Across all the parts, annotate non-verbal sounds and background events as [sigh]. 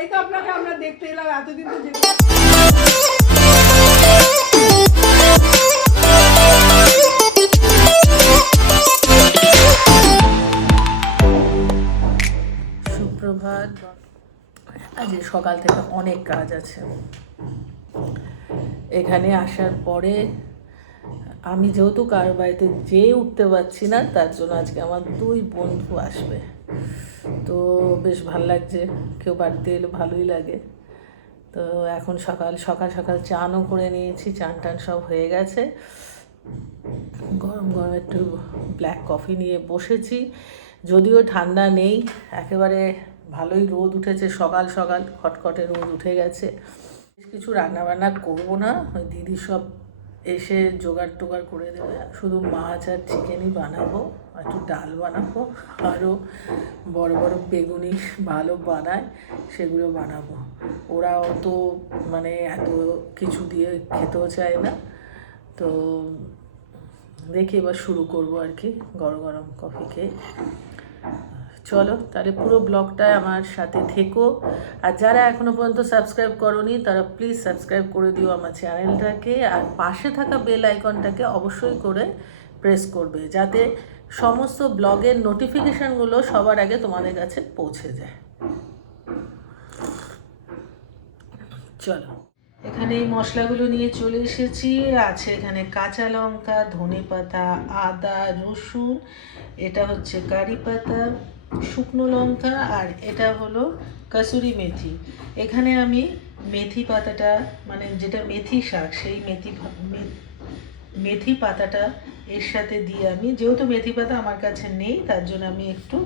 এই তো আপনাকে আমরা দেখতে এলাম, এতদিন তো সুপ্রভাত। সকাল থেকে অনেক কাজ আছে। এখানে আসার পরে আমি যেহেতু কার বাড়িতে যেয়ে উঠতে পারছি না, তার জন্য আজকে আমার দুই বন্ধু আসবে। তো বেশ ভালো লাগছে। কেউ বাড়িতে এলে ভালোই লাগে। তো এখন সকাল সকাল সকাল চানও করে নিয়েছি চান টান সব হয়ে গেছে। গরম গরম একটু ব্ল্যাক কফি নিয়ে বসেছি। যদিও ঠান্ডা নেই, একেবারে ভালোই রোদ উঠেছে সকাল সকাল, খটখটে রোদ উঠে গেছে। কিছু রান্নাবান্না করব না, ওই দিদি সব এসে জোগাড় টোগাড় করে দেবে। শুধু মাছ আর চিকেনই বানাবো। একটু ডাল বানাবো আরও বড় বড় বেগুনি ভালো বানায়, সেগুলো বানাবো। ওরা অত মানে এত কিছু দিয়ে খেতেও চায় না। তো দেখি এবার শুরু করব আর কি, গরম গরম কফি খেয়ে। চলো তাহলে পুরো ব্লগটায় আমার সাথে থেকো। আর যারা এখনও পর্যন্ত সাবস্ক্রাইব করনি, তারা প্লিজ সাবস্ক্রাইব করে দিও আমার চ্যানেলটাকে। আর পাশে থাকা বেল আইকনটাকে অবশ্যই করে প্রেস করবে, যাতে সমস্ত ব্লগের নোটিফিকেশানগুলো সবার আগে তোমাদের কাছে পৌঁছে যায়। চলো। এখানে এই মশলাগুলো নিয়ে চলে এসেছি। আছে এখানে কাঁচা লঙ্কা, ধনে পাতা, আদা, রসুন, এটা হচ্ছে কারি পাতা, শুকনো লঙ্কা আর এটা হলো কাসুরি মেথি। এখানে আমি মেথি পাতাটা মানে যেটা মেথি শাক, সেই মেথি মেথি পাতাটা এর সাথে দিয়ে আমি যেহেতু মেথি পাতা আমার কাছে নেই তার জন্য আমি একটু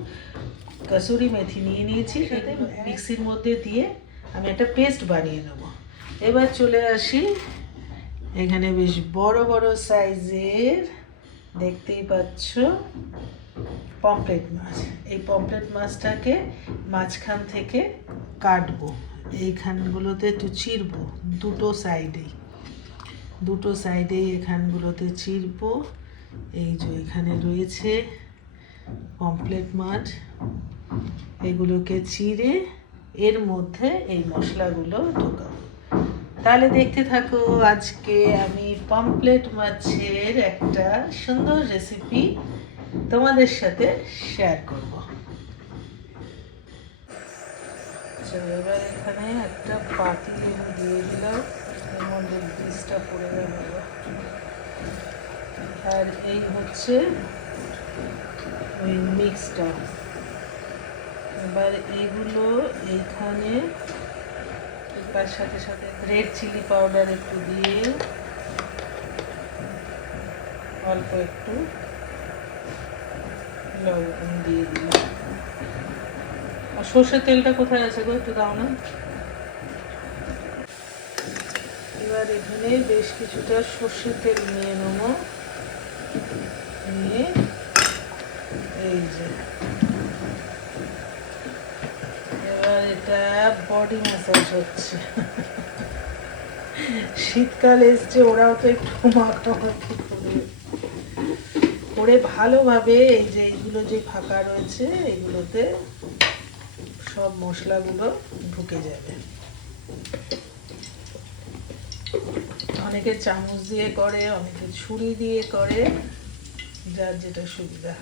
কাসুরি মেথি নিয়ে নিয়েছি। সাথে মিক্সির মধ্যে দিয়ে আমি একটা পেস্ট বানিয়ে নেব। এবার চলে আসি। এখানে বেশ বড় বড় সাইজের দেখতেই পাচ্ছ পমপ্লেট মাছ। এই পমপ্লেট মাছটাকে মাঝখান থেকে কাটবো। এইখানগুলোতে একটু চিরবো দুটো সাইডেই। দুটো সাইডেই এখানগুলোতে চিরবো। এই যে এখানে রয়েছে পমপ্লেট মাছ। এগুলোকে চিড়ে এর মধ্যে এই মশলাগুলো ঢোকাবো তাহলে দেখতে থাকো আজকে আমি পমপ্লেট মাছের একটা সুন্দর রেসিপি তোমাদের সাথে শেয়ার করব। আচ্ছা, এবার এখানে একটা পাতি দিয়ে দিলাম। এর মধ্যে পড়ে গেল। আর এই হচ্ছে ওই মিক্সটা এবার এইগুলো এইখানে তার সাথে সাথে রেড চিলি পাউডার একটু দিয়ে অল্প একটু লবণ দিয়ে দিলাম। আর সর্ষের তেলটা কোথায় আছে গো একটু দাও না। এবার এখানে বেশ কিছুটা সর্ষের তেল নিয়ে নেব। নিয়ে এই যে এবার এটা বডি ম্যাসাজ হচ্ছে শীতকাল এসছে ওরাও তো একটু মাখামাখি করে করে ভালোভাবে এই যে এইগুলো যে ফাঁকা রয়েছে এইগুলোতে সব মশলাগুলো ঢুকে যাবে। অনেকে চামচ দিয়ে করে, অনেকে ছুরি দিয়ে করে। যার যেটা সুবিধা।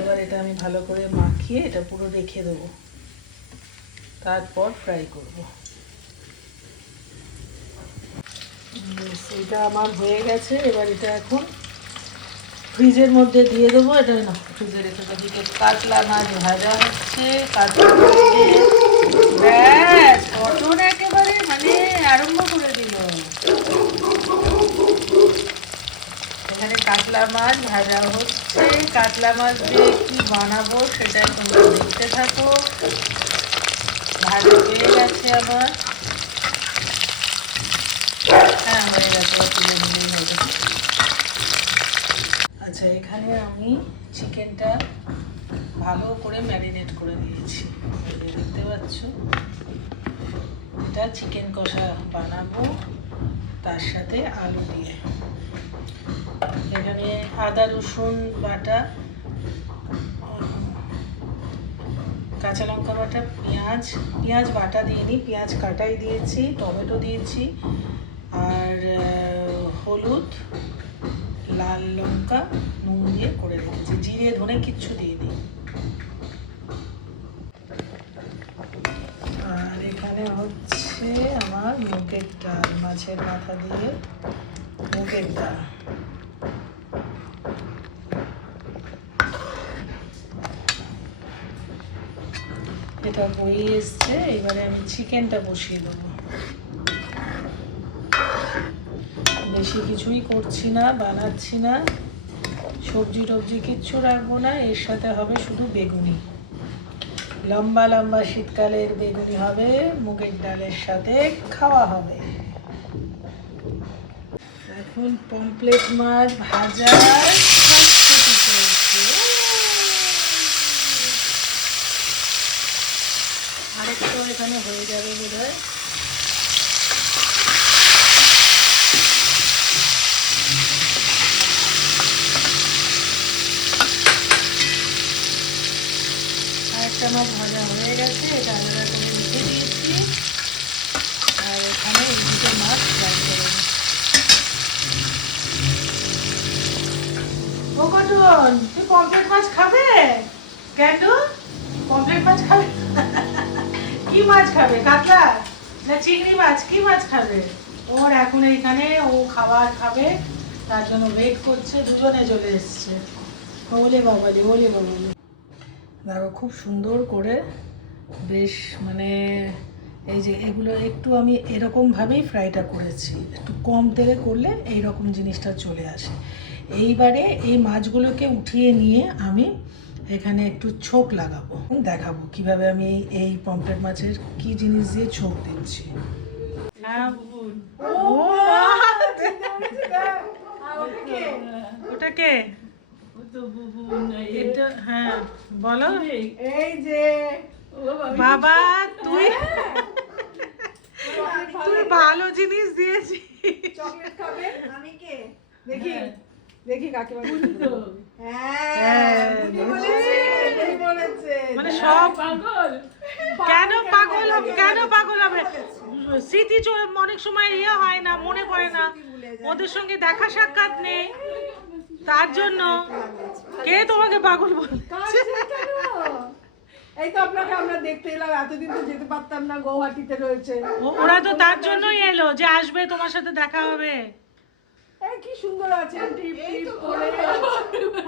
এবার এটা আমি ভালো করে মাখিয়ে এটা পুরো রেখে দেবো। তারপর ফ্রাই করব। এটা আমার হয়ে গেছে। এবার এটা এখন ফ্রিজের মধ্যে দিয়ে দেবো। এটা না ফ্রিজে রেখে দেবো এটা কাতলা মাছ ভাজা হচ্ছে। কাতলা ব্যাস একেবারে মানে আরম্ভ করে দিল। কাতলা মাছ ভাজা হচ্ছে। কাতলা মাছ দিয়ে কি বানাবো সেটা তোমরা দেখতে থাকো। ভাজা হয়ে গেছে আমার। হ্যাঁ হয়ে গেছে, তুলে হবে। আচ্ছা এখানে আমি চিকেনটা ভালো করে ম্যারিনেট করে দিয়েছি দেখতে পাচ্ছ। এটা চিকেন কষা বানাবো, তার সাথে আলু দিয়ে। এখানে আদা, রসুন, বাটা, কাঁচা লঙ্কা বাটা, পেঁয়াজ পেঁয়াজ বাটা দিইনি, পেঁয়াজ কাটাই দিয়েছি, টমেটো দিয়েছি, আর হলুদ, লাল লঙ্কা, নুন দিয়ে করে রেখেছি, জিরে, ধনে কিচ্ছু দিইনি। আর এখানে হচ্ছে আমার মুগের ডাল, মাছের মাথা দিয়ে মুগের ডাল। এটা বই এসছে, এবারে আমি চিকেনটা বসিয়ে দেবো। বেশি কিছুই করছি না, বানাচ্ছি না। সবজি টবজি কিচ্ছু রাখব না, এর সাথে হবে শুধু বেগুনি। লম্বা লম্বা শীতকালের বেগুনি হবে, মুগের ডালের সাথে খাওয়া হবে। এখন পমপ্লেট মাছ ভাজা আরেকটু এখানে হয়ে যাবে বোধ হয় আরেকটা মাছ ভাজা হয়ে গেছে, এটা আলাদা করে রেখে দিয়েছি। আর এখানে দুটো মাছ ফ্রাই করে পমফ্রেট মাছ খাবে? কেন? পমফ্রেট মাছ খাবে? কি মাছ খাবে কাতলা না, চিংড়ি মাছ, কি মাছ খাবে? ওর এখন এইখানে ও খাবার খাবে, তার জন্য ওয়েট করছে, দুজনে চলে এসছে। ওলে বাবালি ওলে বাবালি। দেখো, খুব সুন্দর করে বেশ মানে এই যে এগুলো একটু আমি এরকমভাবেই ফ্রাইটা করেছি। একটু কম তেলে করলে এই রকম জিনিসটা চলে আসে। এইবারে এই মাছগুলোকে উঠিয়ে নিয়ে আমি এখানে একটু ছোক লাগাবো দেখাবো কীভাবে আমি এই পমফ্রেট মাছের কি জিনিস দিয়ে ছোক দিচ্ছি হ্যাঁ ও মা, চিনতে পেরেছি দেখ। আর ওটা কে? ওটা কে এটা হ্যাঁ বলো এই যে বাবা তুই তুই ভালো জিনিস দিয়েছিস চকলেট খাবে আমি কে দেখি দেখি হ্যাঁ হ্যাঁ বলেছে, বলেছে বলেছে। মানে সব কেন পাগল হবে? কেন পাগল হবে? স্মৃতি অনেক সময় ইয়ে হয় না মনে পড়ে না। ওদের সঙ্গে দেখা সাক্ষাৎ নেই। তার জন্য কে তোমাকে পাগল বলে কাঁদছে কেন? এই তো আপনাকে আমরা দেখতে এলাম এতদিন তো যেতে পারতাম না গৌহাটিতে রয়েছে। ও- ওরা তো তার জন্যই এলো যে আসবে তোমার সাথে দেখা হবে। কি সুন্দর আছেন টিপ টিপ করে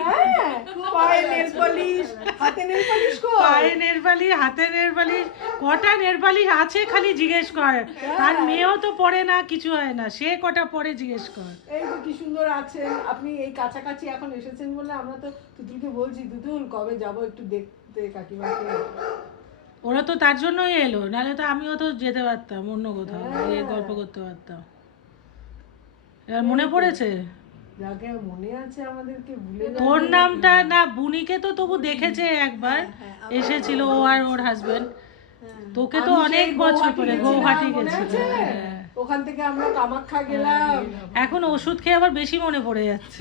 হ্যাঁ পায়ে নেল পলিশ হাতে নেল পলিশ কো পায়ে নেরবালি হাতে নেরবালি কটা নেরবালি আছে খালি জিজ্ঞেস কর। তার মেয়েও তো পড়ে না কিছু হয় না সে কটা পরে জিজ্ঞেস কর। এই তো কি সুন্দর আছেন। আপনি এই কাছাকাছি এখন এসেছেন বলে আমরা তো তুতুলকে বলছি তুতুল কবে যাব একটু দেখতে কাকিমাকে? ওরা তো তার জন্যই এলো নাহলে তো আমিও তো যেতে পারতাম অন্য কোথাও গিয়ে গল্প করতে পারতাম। মনে পড়েছে? যাকে মনে আছে আমাদেরকে ভুলে তোর নামটা না বুনিকে তো তবু দেখেছে একবার। এসেছিল ও আর ওর হাজবেন্ড তোকে তো অনেক বছর পরে গৌহাটি গেছিল হ্যাঁ। ওখান থেকে আমরা কামাখ্যা গেলাম। এখন ওষুধ খেয়ে আবার বেশি মনে পড়ে যাচ্ছে।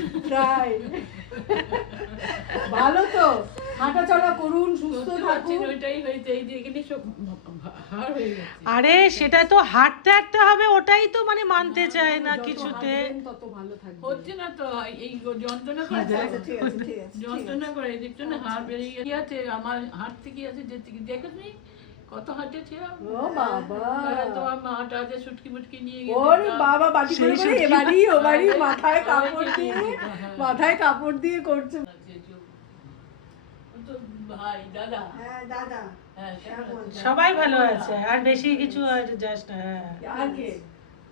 ভালো তো। হাঁটা করুন সুস্থ থাকুন। ওইটাই হয়েছে এই যে এখানে সব হার হয়ে গেছে। আরে সেটা তো হাঁটতে হাঁটতে হবে ওটাই তো মানে মানতে চায় না কিছুতে। তত ভালো থাকবে। হচ্ছে না তো এই যন্ত্রণা করে আচ্ছা ঠিক আছে ঠিক আছে যন্ত্রণা করে দেখছ না হাড় বেরিয়ে গেছে কি আছে আমার হাঁটতে কি আছে যে দেখো তুমি কত হাঁটেছিলাম ও বাবা। তোমার মাটা আছে সুটকি মুটকি নিয়ে ওর বাবা বাটি করে করে এবারই ও [laughs] মাথায় কাপড় দিয়ে মাথায় কাপড় দিয়ে করছে। ভাই দাদা। হ্যাঁ দাদা। হ্যাঁ সবাই ভালো আছে আর বেশি কিছু আর না হ্যাঁ।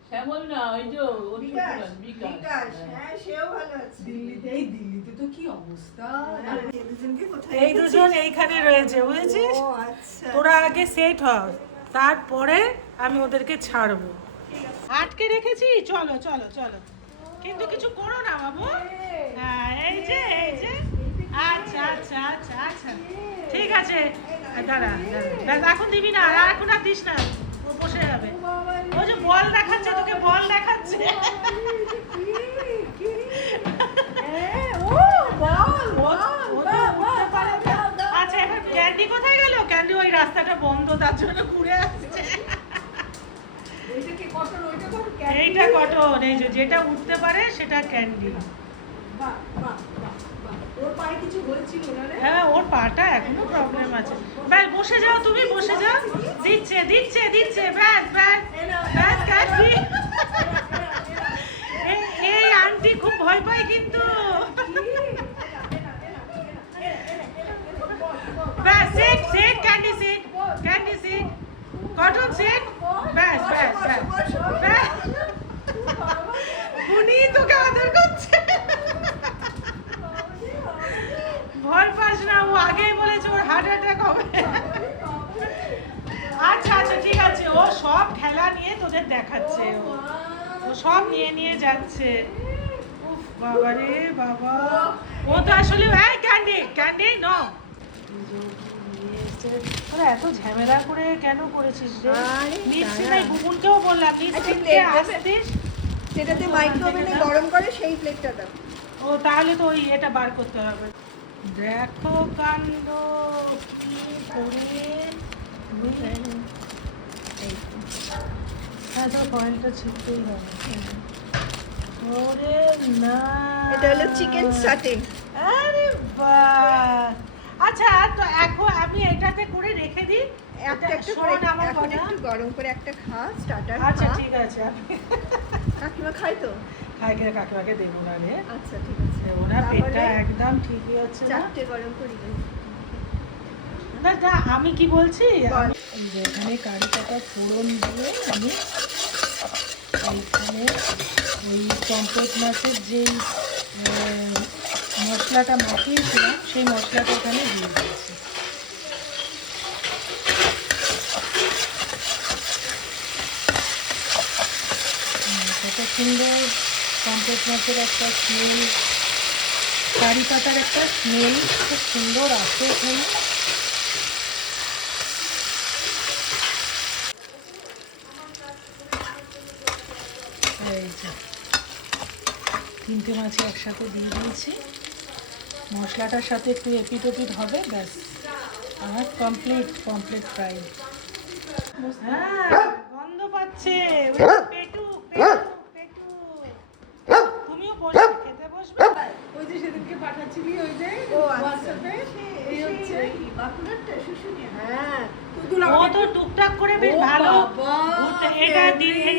শ্যামল না ওই যে বিকাশ বিকাশ। বিকাশ হ্যাঁ। সেও ভালো আছে। দিল্লিতে এই দিল্লিতে তো কি অবস্থা? এই দুজন এইখানে রয়েছে বুঝেছিস? ও আচ্ছা। তোরা আগে সেট হ তারপরে আমি ওদেরকে ছাড়বো। আটকে রেখেছি? চলো চলো চলো। কিন্তু কিছু করো না বাবু। হ্যাঁ এই যে এই যে। আচ্ছা আচ্ছা আচ্ছা আচ্ছা। ঠিক আছে। দাঁড়া দাঁড়া। এখন দিবি না আর এখন আর দিস না। ও বসে যাবে। ও যে বল দেখাচ্ছে তোকে বল দেখাচ্ছে। আচ্ছা এখন ক্যান্ডি কোথায় গেল? ক্যান্ডি ওই রাস্তাটা বন্ধ তার জন্য ঘুরে আসছে। এইটা কটন? এই যে যেটা উঠতে পারে সেটা ক্যান্ডি। হ্যাঁ ওর পাটা এখনও প্রবলেম আছে। ব্যাস, বসে যাও তুমি, বসে যাও। দিচ্ছে দিচ্ছে দিচ্ছে। ব্যাস ব্যাস ব্যাস এই- এই আন্টি খুব ভয় পায় কিন্তু। ব্যাস sit sit Candy sit Candy sit Cotton sit ব্যাস ব্যাস ব্যাস ব্যাস উনি তোকে আদর করছে ভয় পাস না ও আগেই বলেছে ওর হার্ট অ্যাটাক হবে আচ্ছা আচ্ছা ঠিক আছে ও সব খেলা নিয়ে তোদের দেখাচ্ছে ও ও সব নিয়ে নিয়ে যাচ্ছে। বাবা রে বাবা। ও তো আসলে ক্যান্ডি ক্যান্ডি নো এত ঝামেলা করে কেন করেছিস রে? নাই বললাম আচ্ছা? আসতিস সেটাতে মাইক্রোওভেনে গরম করে সেই প্লেটটা দাও। ও তাহলে তো ওই এটা বার করতে হবে। দেখো কাণ্ড কি করে হ্যাঁ তো কয়েলটা ছিটতেই হবে ওরে না। এটা হলো চিকেন সাটে আরে বাহ আচ্ছা তো এখন আমি এটাতে করে রেখে দিই। একটা একটা করে এখন একটু গরম করে একটা খা স্টার্টার আচ্ছা ঠিক আছে কাকিমা খাই তো? খাই গিয়ে কাকিমাকে দেবো না রে। আচ্ছা ঠিক আছে। পেটটা একদম ঠিকই হচ্ছে না। চারটে গরম করি তা আমি কি বলছি? বল। এখানে কারি পাতা ফোড়ন দিয়ে আমি এইখানে ওই পম্পট মাছের যেই মশলাটা মাখিয়েছিলাম সেই মশলাটা এখানে দিয়ে দিয়েছি। কত সুন্দর পম্পট মাছের একটা স্মেল কারি পাতার একটা স্মেল খুব সুন্দর আসে এখানে এই যে তিনটে মাছ একসাথে দিয়ে দিয়েছি। মশলাটার সাথে একটু এপিট ওপিট হবে ব্যাস। আমার কমপ্লিট কমপ্লিট ফ্রাই হ্যাঁ গন্ধ পাচ্ছে। পেটু পেটু পেটু। তুমিও খেতে বসবে। ওই যে সেদিনকে পাঠাচ্ছিলি ওই যে হোয়াটসঅ্যাপে এই হচ্ছে বাঁকুড়ারটা শুশুনিয়া হ্যাঁ ও তো টুকটাক করে বেশ ভালো। এটা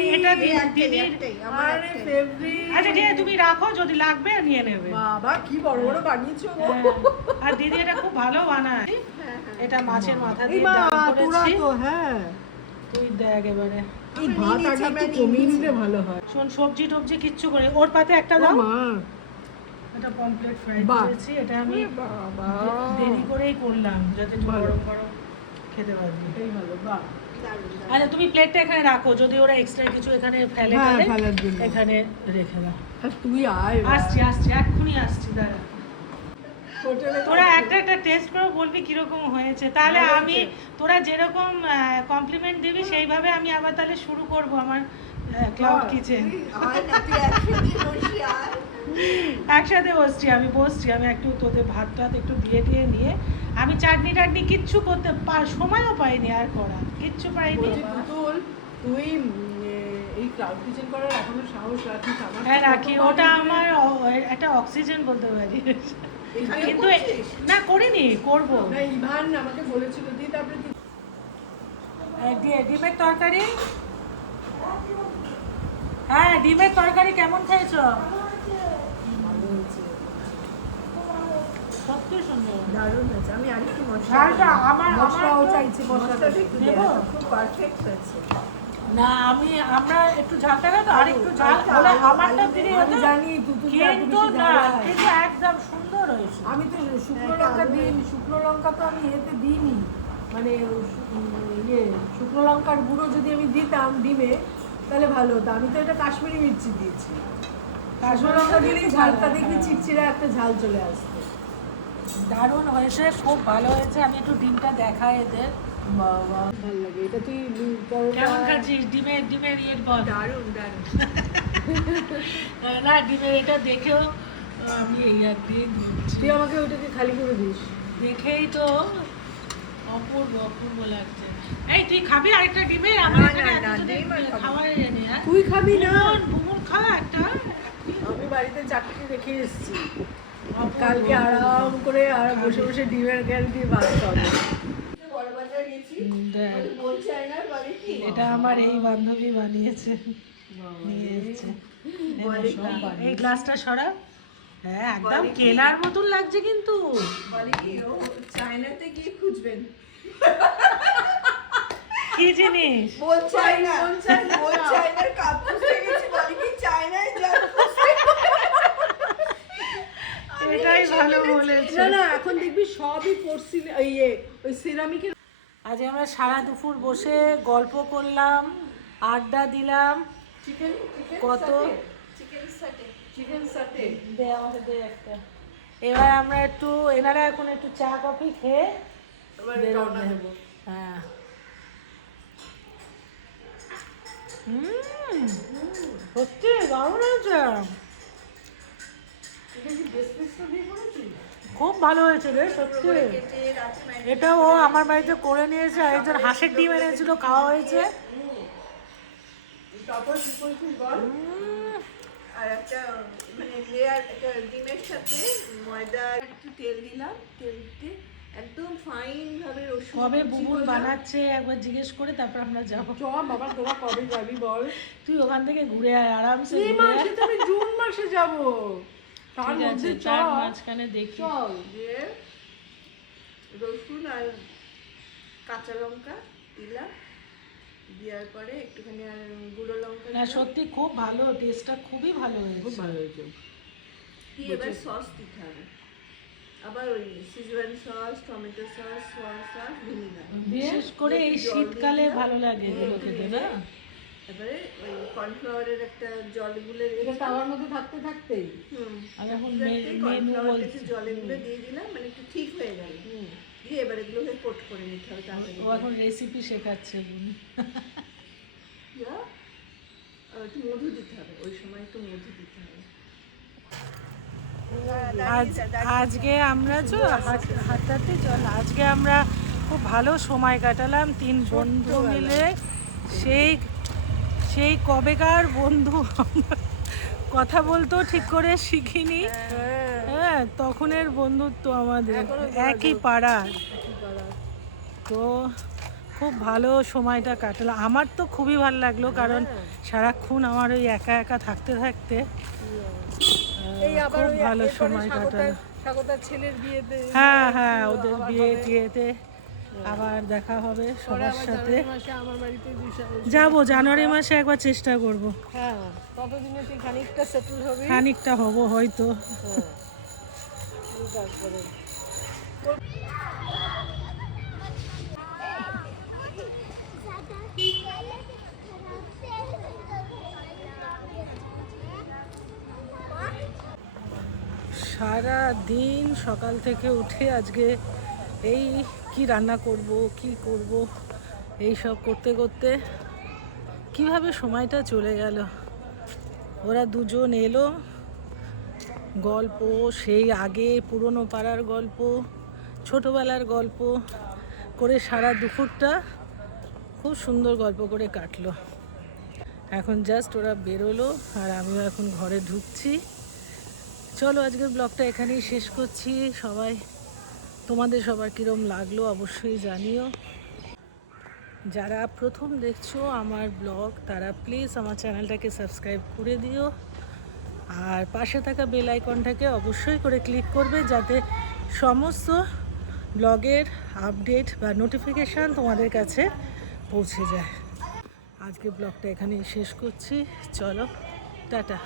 এটা দিদির। একটাই, আমার আরে একটাই। ফেভারিট আচ্ছা ঠিক তুমি রাখো যদি লাগবে নিয়ে নেবে। বাবা কি বড় বড় বানিয়েছো। আর দিদি এটা খুব ভালো বানায়। এটা মাছের মাথা দিয়ে ডাল করেছি। হ্যাঁ। তুই দেখ এবারে। এই ভাত আগে একটু কমিয়ে নিলে ভালো হয়। শোন সবজি টবজি কিচ্ছু করে। ওর পাতে একটা ও দাও। মা। এটা পমপ্লেট ফ্রাই। করেছি। এটা আমি বাবা। দেরি করেই করলাম যাতে গরম গরম খেতে পারবি এটাই ভালো বাহ। আচ্ছা তুমি প্লেটটা এখানে রাখো যদি ওরা এক্সট্রা কিছু এখানে ফেলে হ্যাঁ, ফেলে, এখানে রেখে দাও। তুই আয় আসছি আসছি এক্ষুনি আসছি দাঁড়া। তোরা একটা একটা টেস্ট করে বলবি কীরকম হয়েছে। তাহলে আমি তোরা যেরকম কমপ্লিমেন্ট দিবি সেইভাবে আমি আবার তাহলে শুরু করব আমার ক্লাউড কিচেন একসাথে বসছি আমি বসছি আমি একটু তোদের ভাত টাত একটু দিয়ে দিয়ে নিয়ে আমি চাটনি টাটনি কিচ্ছু করতে সময়ও পাইনি আর করা কিচ্ছু পাইনি। তুই এই ক্লাউড কিচেন করার এখনও সাহস রাখিস আমার হ্যাঁ রাখি ওটা আমার একটা অক্সিজেন বলতে পারি। কিন্তু? না করিনি করব। না ইভান আমাকে বলেছিল দি তারপরে ডিমের তরকারি? হ্যাঁ ডিমের তরকারি কেমন খেয়েছো? সত্যি সুন্দর। দারুণ হয়েছে। আমি আরেকটু মশলা আমার মশলাও তো- চাইছি মশলাটা মশলাটা একটু দেবো? দেবো। খুব পারফেক্ট হয়েছে। না আমি আমরা একটু ঝালটা না তো আর একটু ঝাল হলে আমারটা আলু- আমি জানি কিন্তু না কিন্তু একদম সুন্দর হয়েছে। আমি তো শুকনো হ্যাঁ, লঙ্কা দিই শুকনো লঙ্কা তো আমি এতে দিইনি। মানে ইয়ে শুকনো লঙ্কার গুঁড়ো যদি আমি দিতাম ডিমে তাহলে ভালো হতো। আমি তো এটা কাশ্মীরি মির্চি দিয়েছি। কাশ্মীর লঙ্কা দিলেই ঝালটা দেখবি চিটচিড়া একটা ঝাল চলে আসতো দারুণ হয়েছে খুব ভালো হয়েছে। আমি একটু ডিমটা দেখাই এদের। বাবা। ভালো লাগে এটা তুই কেমন খাচ্ছিস? ডিমের ডিমের ইয়ের বল। দারুণ দারুণ। না ডিমের এটা দেখেও আমি এই আর দিয়ে তুই আমাকে ওইটাকে খালি করে দিস। দেখেই তো অপূর্ব অপূর্ব লাগছে। এই তুই খাবি আরেকটা ডিমের? আমার না, এখানে না, এত ডিম আর ডিম খাব। না। খাবারের এনে হ্যাঁ? তুই খাবি না? একটা। আমি বাড়িতে চাকরি রেখে এসেছি। কালকে আরাম করে আর বসে বসে ডিমের ক্যান দিয়ে ভাত খাব গেছি বলে এটা আমার এই বান্ধবী বানিয়েছে। নিয়ে এসেছে। বলে? এই গ্লাসটা সরা হ্যাঁ একদম কেনার মতন লাগছে কিন্তু। বলে কি? ও চায়নাতে গিয়ে খুঁজবেন। কি জিনিস? খুঁজতে গেছি। বলে কি? চায়নায় যা এটাই ভালো বলেছে না না এখন দেখবি সবই পড়ছিল ইয়ে ওই সিরামিকের আজ আমরা সারা দুপুর বসে গল্প করলাম আড্ডা দিলাম। চিকেন কত চিকেন সাটে দে আমাকে দে একটা। এবার আমরা একটু এনারা এখন একটু চা কফি খেয়ে বেরোবে। হ্যাঁ। হুম সত্যি দারুণ হয়েছে। খুব ভালো হয়েছে রে সত্যি। এটা ও আমার বাড়িতে করে নিয়েছে একজন হাঁসের ডিম এনেছিল খাওয়া হয়েছে। আর একটা মানে লেয়ার একটা ডিমের সাথে ময়দা একটু তেল দিলাম তেল দিতে একদম ফাইন ভাবে কবে করলাম। বানাচ্ছে একবার জিজ্ঞেস করে তারপর আমরা যাব। চ বাবা তোরা কবে যাবি বল। তুই ওখান থেকে ঘুরে আয় আরামসে এই মাসে জুন মাসে যাব। তার মধ্যে চ চার মাঝখানে দেখি। চল দিয়ে রসুন আর কাঁচা লঙ্কা দিলাম। দেওয়ার পরে একটুখানি আর গুঁড়ো লঙ্কা না সত্যি খুব ভালো টেস্টটা খুবই ভালো হয়েছে। খুব ভালো হয়েছে। দিয়ে এবার সস দিতে হবে। আবার ওই schezwan sauce tomato sauce soya sauce vinegar বিশেষ করে এই শীতকালে ভালো লাগে এগুলো খেতে না? এবারে ওই কর্নফ্লাওয়ারের একটা জল গুলে এটা তাওয়ার মধ্যে থাকতে থাকতেই। হুম। আমি এখন মেনু একটু জলে গুলে দিয়ে দিলাম মানে একটু ঠিক হয়ে গেল। দিয়ে এবার এগুলোকে কোট করে নিতে হবে তাড়াতাড়ি ও এখন রেসিপি শেখাচ্ছে আর একটু মধু দিতে হবে ওই সময় একটু মধু দিতে হবে। আজ আজকে আমরা তো হাঁটাতে চল। আজকে আমরা খুব ভালো সময় কাটালাম। তিন বন্ধু মিলে সেই সেই কবেকার বন্ধু কথা বলতেও ঠিক করে শিখিনি। হ্যাঁ তখনের বন্ধুত্ব আমাদের। একই পাড়ার তো খুব ভালো সময়টা কাটলো। আমার তো খুবই ভালো লাগল কারণ সারাক্ষণ আমার ওই একা একা থাকতে থাকতে খুব ভালো সময় কাটালো। ছেলের বিয়েতে হ্যাঁ হ্যাঁ ওদের বিয়ে টিয়েতে। আবার দেখা হবে সবার সাথে। যাব জানুয়ারি মাসে একবার চেষ্টা করব। হ্যাঁ ততদিনে তুই খানিকটা সেটেল হবি? খানিকটা হব হয়তো। তারপরে সারা দিন সকাল থেকে উঠে আজকে এই কি রান্না করব, কি করব এই সব করতে করতে কীভাবে সময়টা চলে গেল? ওরা দুজন এলো। গল্প, সেই আগে পুরনো পাড়ার গল্প, ছোটোবেলার গল্প করে সারা দুপুরটা খুব সুন্দর গল্প করে কাটলো। এখন জাস্ট ওরা বেরোলো আর আমিও এখন ঘরে ঢুকছি। চলো আজকের ব্লগটা এখানেই শেষ করছি। সবাই তোমাদের সবার কীরম লাগল অবশ্যই জানিও। যারা প্রথম দেখছ আমার ব্লগ, তারা প্লিজ আমার চ্যানেলটাকে সাবস্ক্রাইব করে দিও। আর পাশে থাকা বেল আইকনটাকে অবশ্যই করে ক্লিক করবে যাতে সমস্ত ব্লগের আপডেট বা নোটিফিকেশান তোমাদের কাছে পৌঁছে যায়। আজকে ব্লগটা এখানেই শেষ করছি। চলো, টাটা।